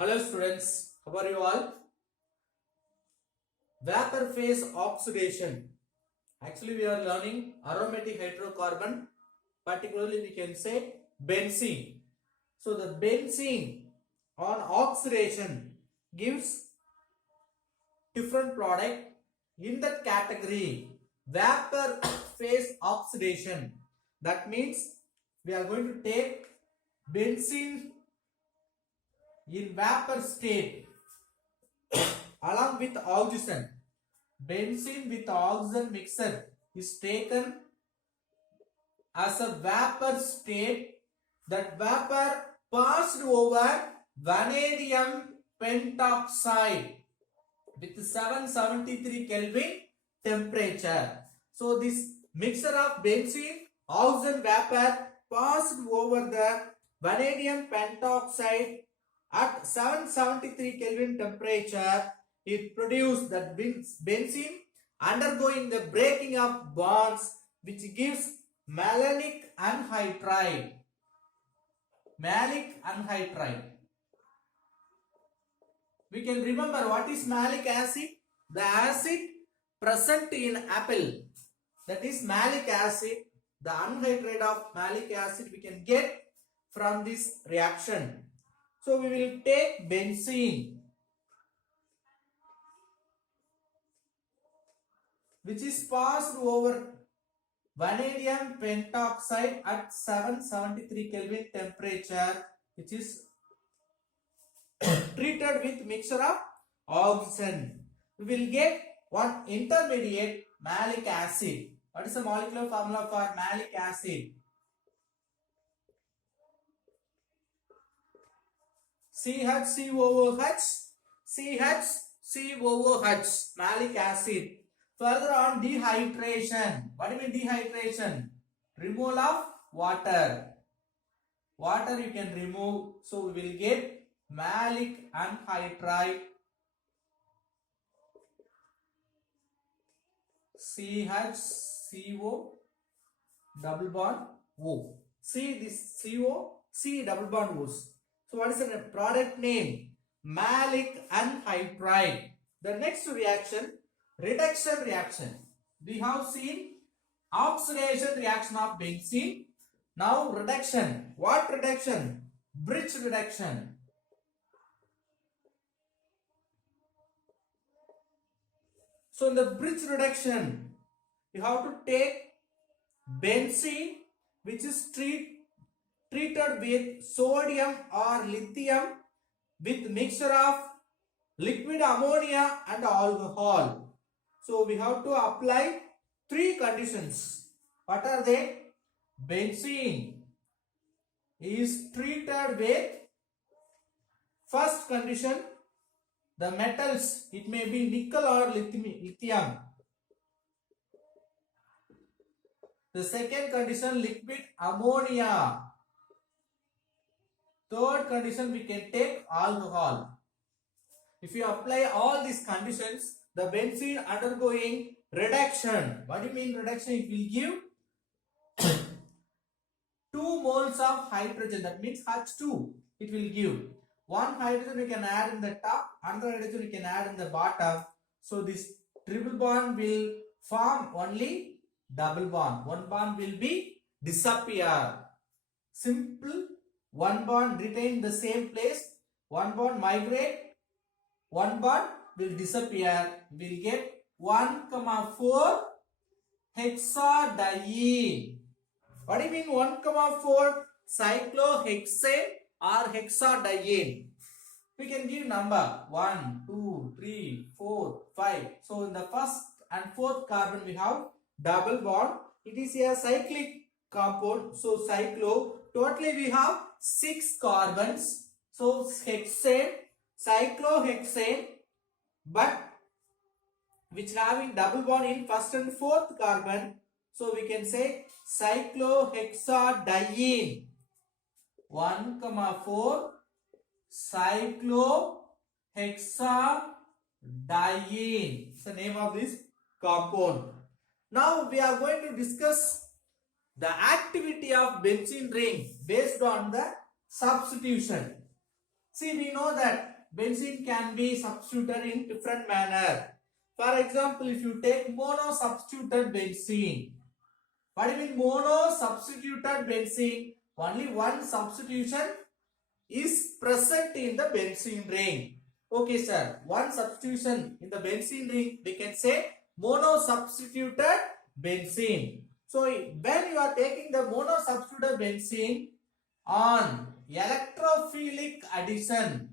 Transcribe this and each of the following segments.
Hello students, how are you all? Vapor phase oxidation. Actually we are learning aromatic hydrocarbon, particularly we can say benzene. So the benzene on oxidation gives different product in that category vapor phase oxidation. That means we are going to take benzene in vapor state along with oxygen. Benzene with oxygen mixture is taken as a vapor state. That vapor passed over vanadium pentoxide with 773 Kelvin temperature. So this mixture of benzene, oxygen vapor passed over the vanadium pentoxide at 773 Kelvin temperature. It produced that benzene undergoing the breaking of bonds, which gives malonic anhydride. Malic anhydride. We can remember what is malic acid? The acid present in apple. That is malic acid. The anhydride of malic acid we can get from this reaction. So we will take benzene, which is passed over vanadium pentoxide at 773 Kelvin temperature, which is treated with mixture of oxygen. We will get one intermediate malic acid. What is the molecular formula for malic acid? CHCOOH, CHCOOH, malic acid. Further on, dehydration. What do you mean dehydration? Removal of water. Water you can remove. So we will get malic anhydride, CHCO double bond O. See this CO, C double bond O. So what is the product name? Malic anhydride. The next reaction, reduction reaction. We have seen oxidation reaction of benzene. Now reduction. What reduction? Bridge reduction. So in the bridge reduction, you have to take benzene, which is treated with sodium or lithium with mixture of liquid ammonia and alcohol. So we have to apply three conditions. What are they? Benzene is treated with, first condition, the metals, it may be nickel or lithium. The second condition, liquid ammonia. Third condition, we can take alcohol. If you apply all these conditions, the benzene undergoing reduction. What do you mean reduction? It will give 2 moles of hydrogen. That means H2. It will give. One hydrogen we can add in the top, another hydrogen we can add in the bottom. So this triple bond will form only double bond. One bond will be disappear. Simple. One bond retain the same place. One bond migrate. One bond will disappear. We will get 1,4 hexadiene. What do you mean 1,4? Cyclohexane or hexadiene. We can give number 1, 2, 3, 4, 5. So in the first and fourth carbon we have double bond. It is a cyclic compound. So cyclo. Totally we have 6 carbons. So hexane, cyclohexane, but which having double bond in first and fourth carbon. So we can say cyclohexadiene. 1,4 cyclohexadiene. It's the name of this compound. Now we are going to discuss the activity of benzene ring based on the substitution. See, we know that benzene can be substituted in different manner. For example, if you take mono substituted benzene, what do you mean mono substituted benzene? Only one substitution is present in the benzene ring. Okay, sir. One substitution in the benzene ring, we can say mono substituted benzene. So, when you are taking the mono substituted benzene on electrophilic addition,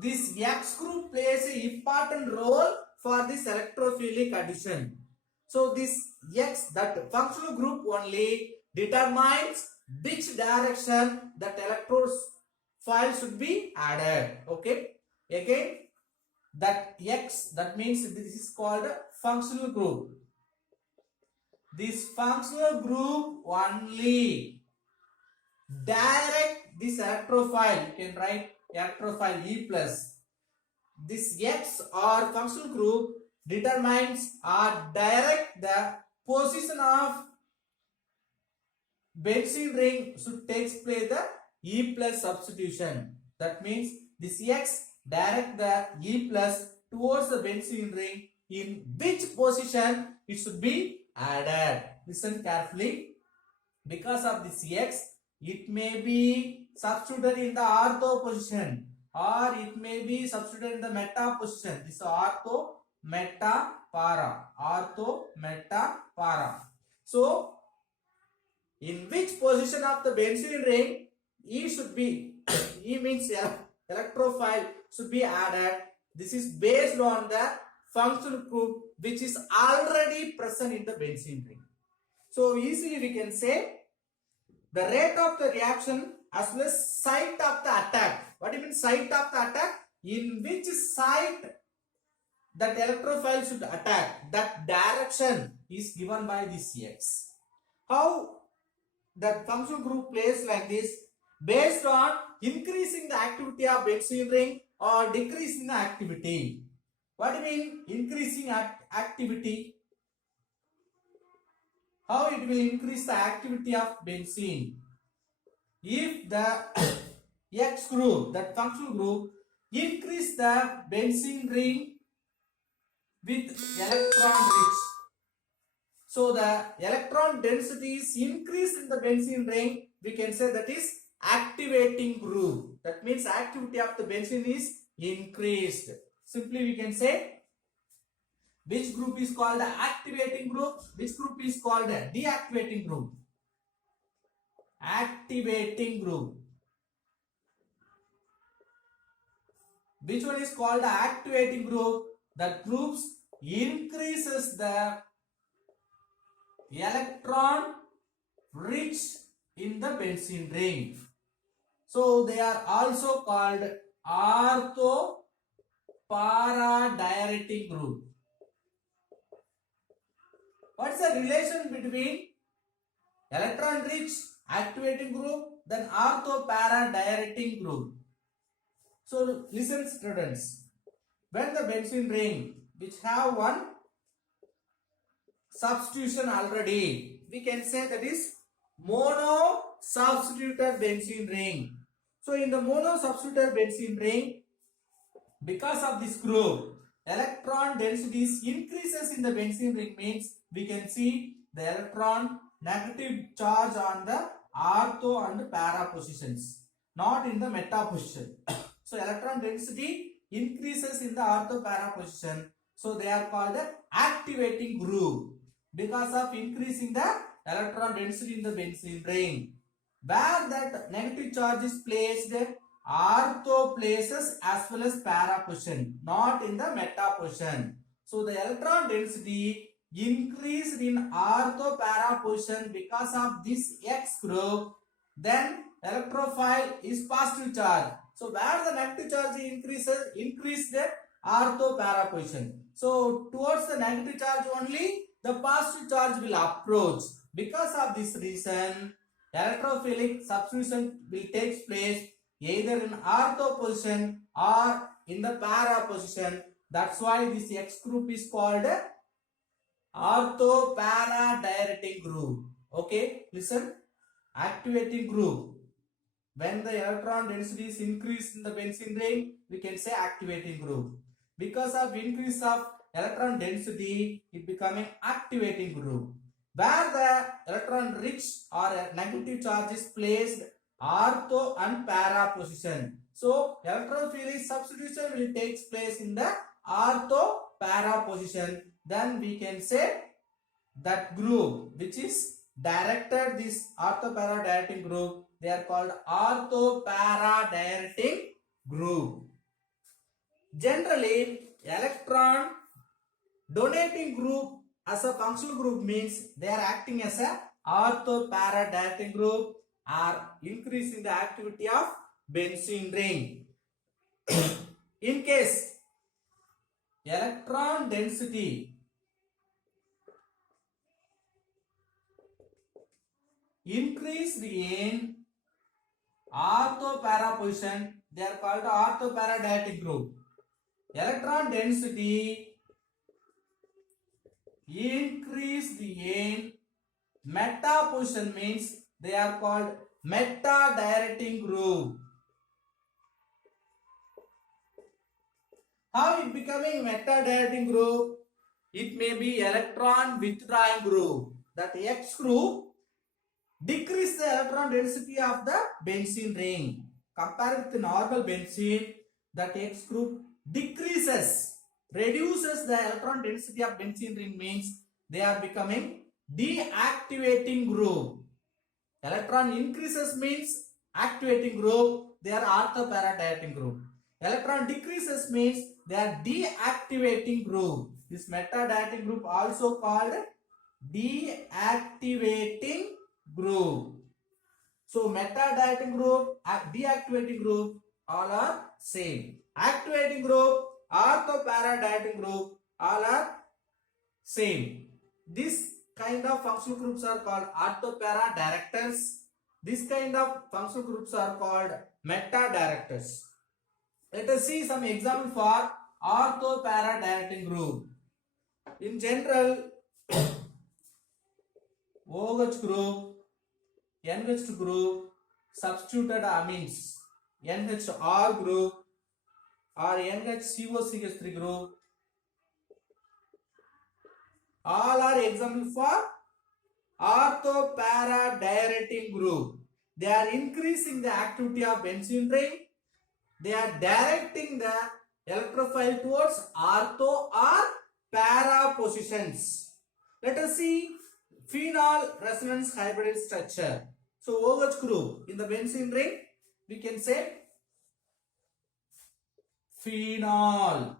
this X group plays an important role for this electrophilic addition. So this X, that functional group only determines which direction that electrophile should be added. Okay. Again, that X, that means this is called a functional group. This functional group only direct this electrophile. You can write electrophile E plus. This X or functional group determines or direct the position of benzene ring should take place the E plus substitution. That means this X direct the E plus towards the benzene ring, in which position it should be added. Listen carefully. Because of this X, it may be substituted in the ortho position or it may be substituted in the meta position. This is ortho, meta, para. Ortho, meta, para. So, in which position of the benzene ring E should be, E means electrophile should be added. This is based on the functional group which is already present in the benzene ring. So, easily we can say the rate of the reaction as well as site of the attack. What do you mean site of the attack? In which site that electrophile should attack, that direction is given by this X. How that functional group plays like this? Based on increasing the activity of benzene ring or decreasing the activity. What do you mean increasing activity? How it will increase the activity of benzene? If the X group, that functional group, increase the benzene ring with electron rich. So the electron density is increased in the benzene ring, we can say that is activating group. That means activity of the benzene is increased. Simply we can say which group is called the activating group, which group is called the deactivating group. Activating group. Which one is called the activating group? The groups increases the electron rich in the benzene ring. So they are also called ortho para diuretic group. What is the relation between electron rich activating group then ortho para diuretic group? So listen students, when the benzene ring which have one substitution already, we can say that is mono substituted benzene ring. So in the mono substituted benzene ring, because of this group, electron densities increases in the benzene ring, means we can see the electron negative charge on the ortho and para positions, not in the meta position. So electron density increases in the ortho para position. So they are called the activating group because of increasing the electron density in the benzene ring. Where that negative charge is placed, ortho places as well as para position, not in the meta position. So the electron density increased in ortho para position because of this X group. Then electrophile is positive charge. So where the negative charge increases, increase the ortho para position. So towards the negative charge only the positive charge will approach. Because of this reason, electrophilic substitution will take place either in ortho position or in the para position. That's why this X group is called ortho para diuretic group. Okay, listen. Activating group. When the electron density is increased in the benzene ring, we can say activating group. Because of increase of electron density, it becoming activating group. Where the electron rich or a negative charge is placed ortho and para position. So electrophilic substitution will take place in the ortho para position. Then we can say that group which is directed, this ortho para directing group, they are called ortho para directing group. Generally, electron donating group as a functional group means they are acting as a ortho para directing group, are increasing the activity of benzene ring. In case electron density increased in ortho para position, they are called ortho para directing group. Electron density increased in meta position means they are called meta directing group. How it becoming meta directing group? It may be electron withdrawing group. That X group decrease the electron density of the benzene ring. Compared with the normal benzene, that X group decreases, reduces the electron density of benzene ring means they are becoming deactivating group. Electron increases means activating group, they are ortho para directing group. Electron decreases means they are deactivating group. This meta directing group also called deactivating group. So meta directing group, deactivating group, all are same. Activating group, ortho para directing group, all are same. This kind of functional groups are called ortho para directors. This kind of functional groups are called meta directors. Let us see some example for ortho para directing group. In general, OH group, NH group, substituted amines, NHR group or NHCOCH3 group, all are example for ortho para directing group. They are increasing the activity of benzene ring. They are directing the electrophile towards ortho or para positions. Let us see phenol resonance hybrid structure. So OH group in the benzene ring, we can say phenol.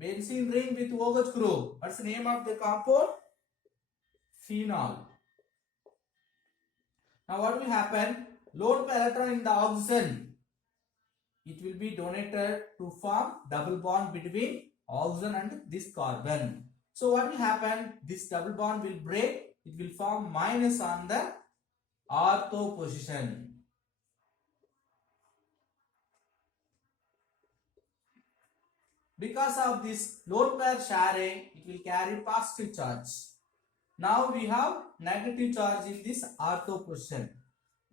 Benzene ring with OH group. What's the name of the compound? Phenol. Now what will happen? Lone pair electron in the oxygen, it will be donated to form double bond between oxygen and this carbon. So what will happen? This double bond will break. It will form minus on the ortho position. Because of this lone pair sharing, it will carry positive charge. Now we have negative charge in this ortho position.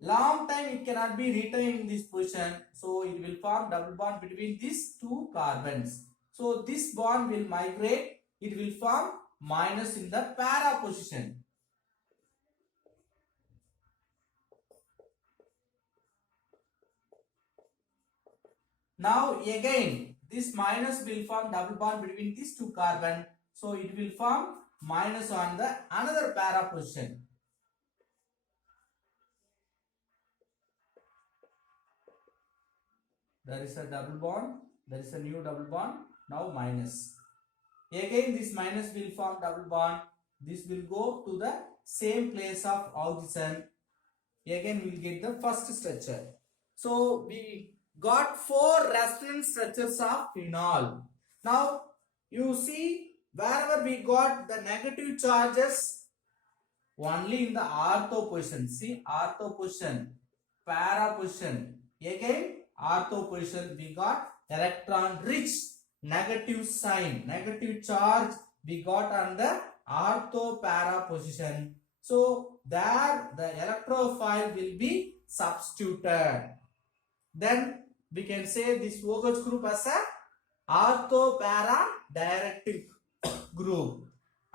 Long time it cannot be retained in this position, so it will form double bond between these two carbons. So this bond will migrate, it will form minus in the para position. Now again this minus will form double bond between these two carbon, so it will form minus on the another para position. There is a double bond, there is a new double bond, now minus. Again this minus will form double bond, this will go to the same place of oxygen. Again we will get the first structure. So we got 4 resonance structures of phenol. Now you see wherever we got the negative charges only in the ortho position. See ortho position, para position, again ortho position we got electron rich negative sign, negative charge we got on the ortho para position. So there the electrophile will be substituted. Then we can say this OH group as a ortho-para dialectic group.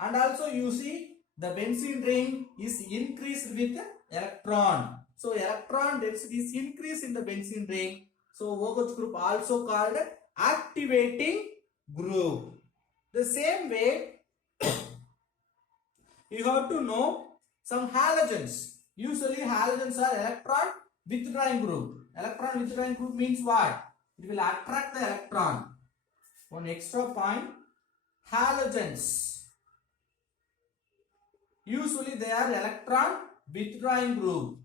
And also you see the benzene ring is increased with electron. So electron density is increased in the benzene ring. So OH group also called activating group. The same way you have to know some halogens. Usually halogens are electron withdrawing group. Electron withdrawing group means what? It will attract the electron. One extra point, halogens. Usually they are electron withdrawing group.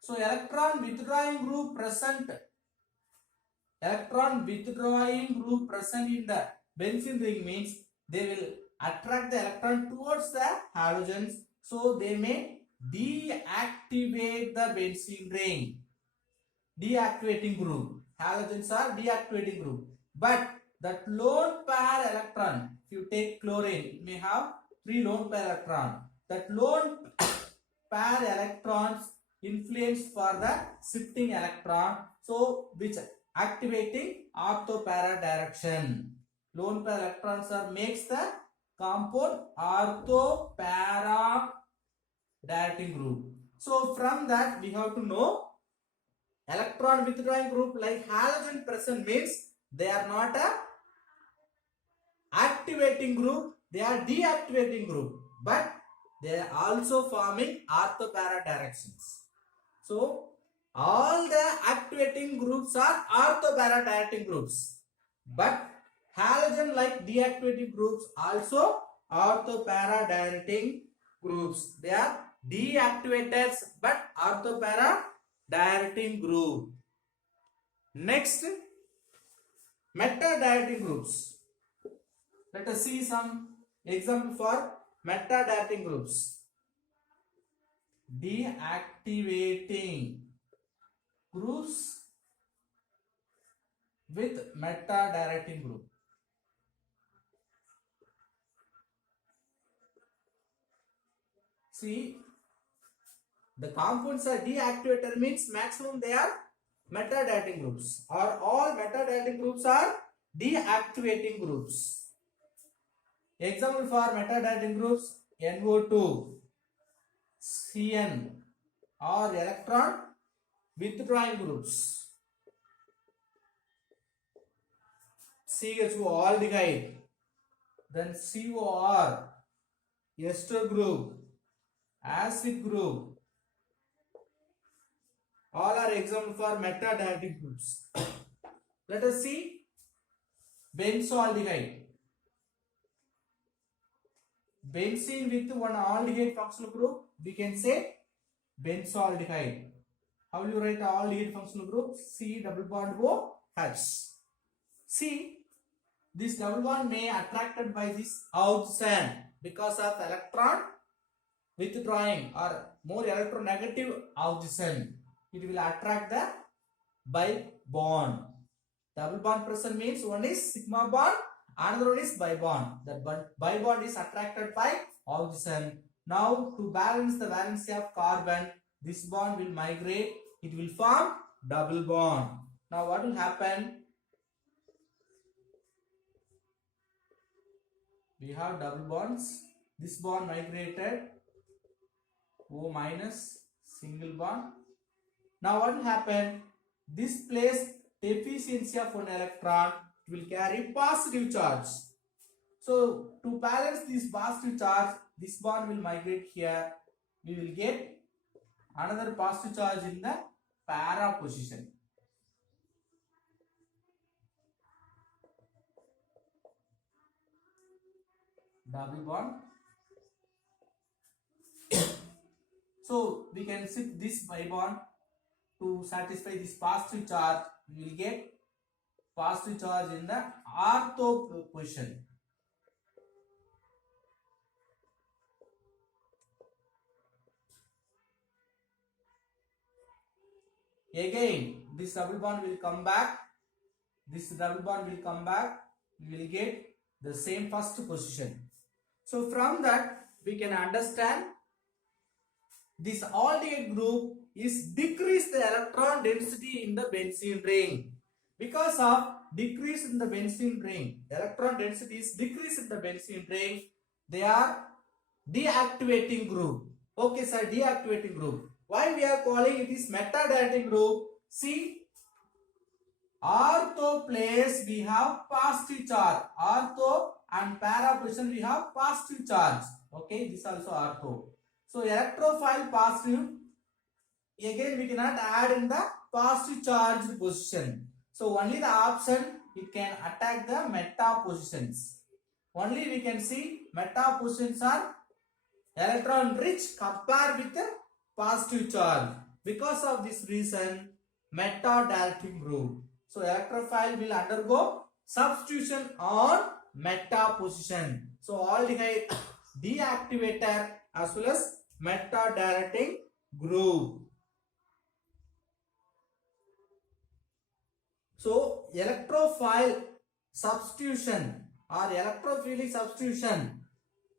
So electron withdrawing group present in the benzene ring means they will attract the electron towards the halogens, so they may deactivate the benzene ring. Deactivating group. Halogens are deactivating group. But that lone pair electron, if you take chlorine, it may have 3 lone pair electron. That lone pair electrons influence for the shifting electron, so which activating ortho-para direction. Lone pair electrons are makes the compound ortho-para directing group. So from that we have to know electron withdrawing group like halogen present means they are not a activating group, they are deactivating group, but they are also forming ortho-para directions. So all the activating groups are ortho-para directing groups, but halogen like deactivating groups also ortho-para directing groups. They are deactivators but ortho-para directing group. Next, meta-directing groups. Let us see some example for meta-directing groups. Deactivating groups with meta-directing group. See, the compounds are deactivator means maximum they are meta-directing groups, or all meta-directing groups are deactivating groups. Example for meta-directing groups, NO2, CN, or electron withdrawing groups. CHO aldehyde, then COR, ester group, acid group, all are example for meta-directing groups. Let us see benzoaldehyde. Benzene with one aldehyde functional group, we can say benzoaldehyde. How will you write aldehyde functional group? C double bond OH. See, this double bond may attracted by this oxygen because of electron withdrawing or more electronegative oxygen. It will attract the bi bond. Double bond present means one is sigma bond, another one is bi bond. That bi bond is attracted by oxygen. Now to balance the valency of carbon, this bond will migrate. It will form double bond. Now what will happen? We have double bonds. This bond migrated. O minus single bond. Now what will happen? This place deficiency of one electron will carry positive charge. So to balance this positive charge, this bond will migrate here. We will get another positive charge in the para position. Double bond. So we can shift this bi bond to satisfy this positive charge. We will get positive charge in the ortho position. Again, this double bond will come back. This double bond will come back. We will get the same first position. So from that we can understand this aldehyde group is decrease the electron density in the benzene ring. Because of decrease in the benzene ring, electron density is decreased in the benzene ring, they are deactivating group. Okay sir, deactivating group. Why we are calling it is meta-dieting group? See, ortho place we have positive charge. Ortho and para position we have positive charge. Okay, this also ortho. So electrophile positive. Again we cannot add in the positive charged position. So only the option it can attack the meta positions. Only we can see meta positions are electron rich compared with the positive charge. Because of this reason, meta-dielectric group. So electrophile will undergo substitution on meta position. So aldehyde deactivator as well as meta-dielectric group. So electrophile substitution or electrophilic substitution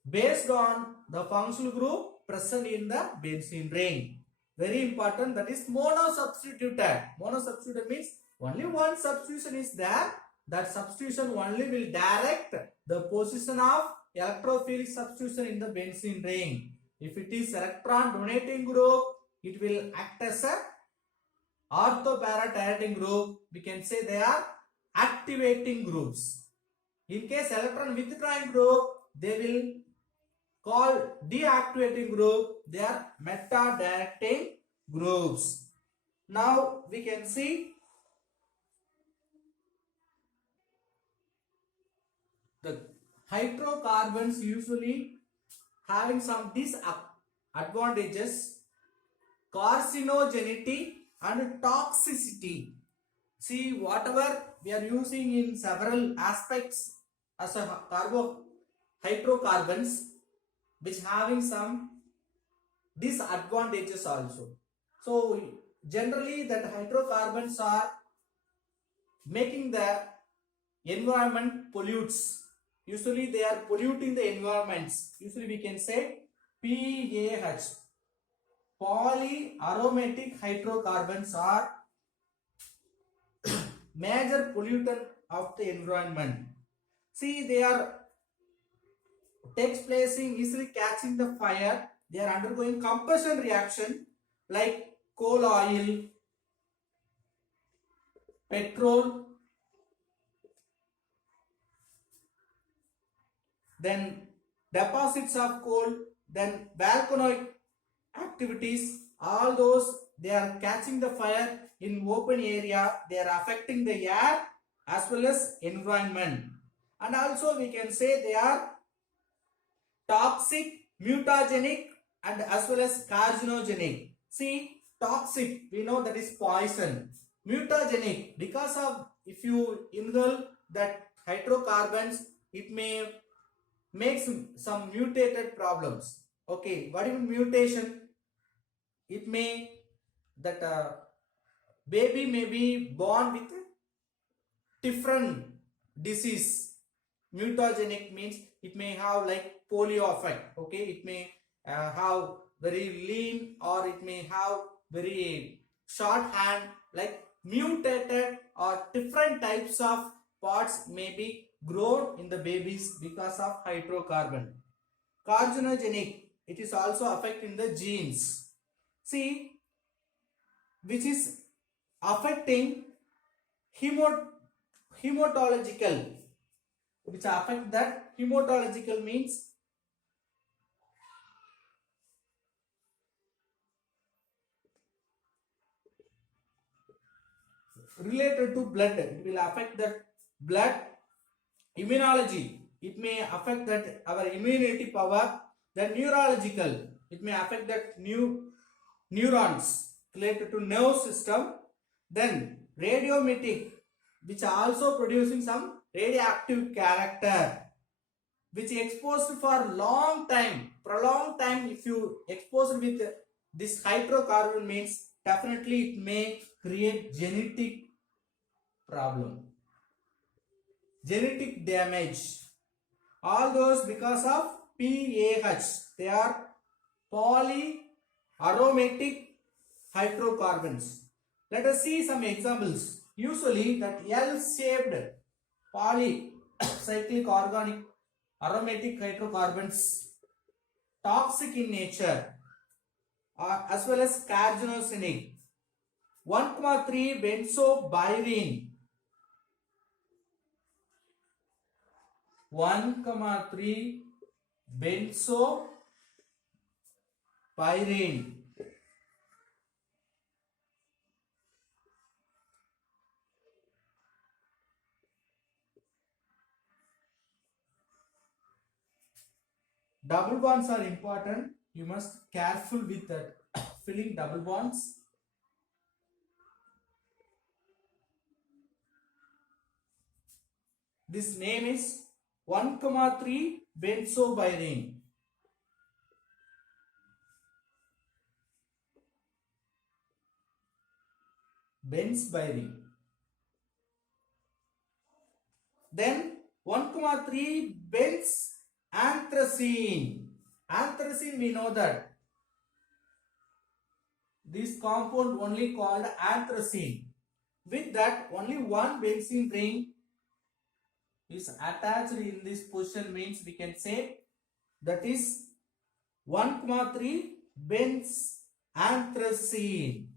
based on the functional group present in the benzene ring. Very important, that is monosubstituted. Monosubstituted means only one substitution is there. That substitution only will direct the position of electrophilic substitution in the benzene ring. If it is electron donating group, it will act as a ortho-para-dielectric group. We can say they are activating groups. In case electron withdrawing group, they will call deactivating group. They are meta-dielectric groups. Now we can see the hydrocarbons usually having some disadvantages: carcinogenity and toxicity. See, whatever we are using in several aspects as a hydrocarbons, which having some disadvantages also. So generally that hydrocarbons are making the environment pollutes. Usually they are polluting the environments. Usually we can say PAH, polyaromatic hydrocarbons are major pollutant of the environment. See, they are takes place in easily catching the fire. They are undergoing combustion reaction like coal oil, petrol, then deposits of coal, then volcanic activities. All those, they are catching the fire in open area. They are affecting the air as well as environment. And also we can say they are toxic, mutagenic and as well as carcinogenic. See, toxic, we know that is poison. Mutagenic, because of if you inhale that hydrocarbons, it may make some mutated problems. Okay, what is mutation? It may that baby may be born with different disease. Mutagenic means it may have like polio effect. Okay, it may have very lean or it may have very short hand. Like mutated or different types of parts may be grown in the babies because of hydrocarbon. Carcinogenic, it is also affecting the genes. See, which is affecting hematological, which affect that. Hematological means related to blood. It will affect that blood. Immunology, it may affect that our immunity power. The neurological, it may affect that neurons related to nerve system. Then radiometric, which are also producing some radioactive character, which exposed for long time, prolonged time. If you exposed with this hydrocarbon means definitely it may create genetic problem, genetic damage. All those because of PAH. They are polyhydroxy aromatic hydrocarbons. Let us see some examples. Usually that L-shaped polycyclic organic aromatic hydrocarbons, toxic in nature, as well as carcinogenic. 1,3 benzopyrene. 1,3 benzopyrene. Double bonds are important. You must careful with that filling double bonds. This name is 1,3 benzopyrene. Benzpyrene. Then 1,3 benzanthracene. Anthracene, we know that this compound only called anthracene. With that, only one benzene ring is attached in this position, means we can say that is 1,3 benzanthracene.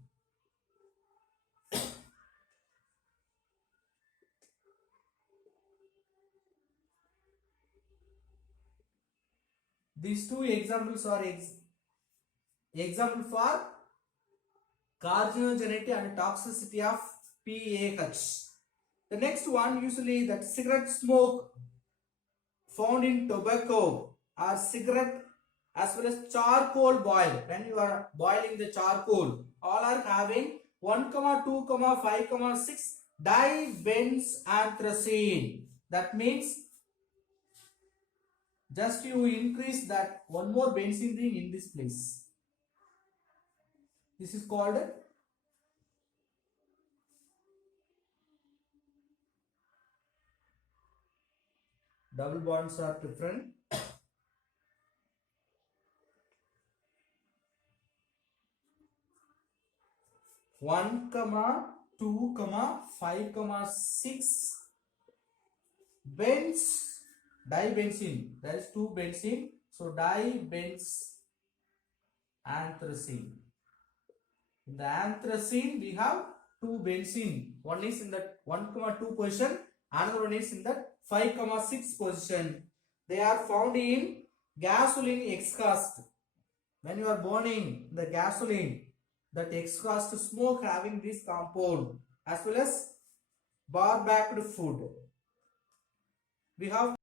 These two examples are example for carcinogenity and toxicity of PAH. The next one, usually that cigarette smoke found in tobacco or cigarette, as well as charcoal boil. When you are boiling the charcoal, all are having 1,2,5,6 dibenzanthracene. That means just you increase that one more benzene ring in this place. This is called double bonds are different. 1,2,5,6 dibenzene. There is two benzene, so dibenzanthracene. In the anthracene, we have two benzene. One is in the 1,2 position, another one is in the 5,6 position. They are found in gasoline exhaust. When you are burning the gasoline, that exhaust smoke having this compound, as well as bar-backed food. We have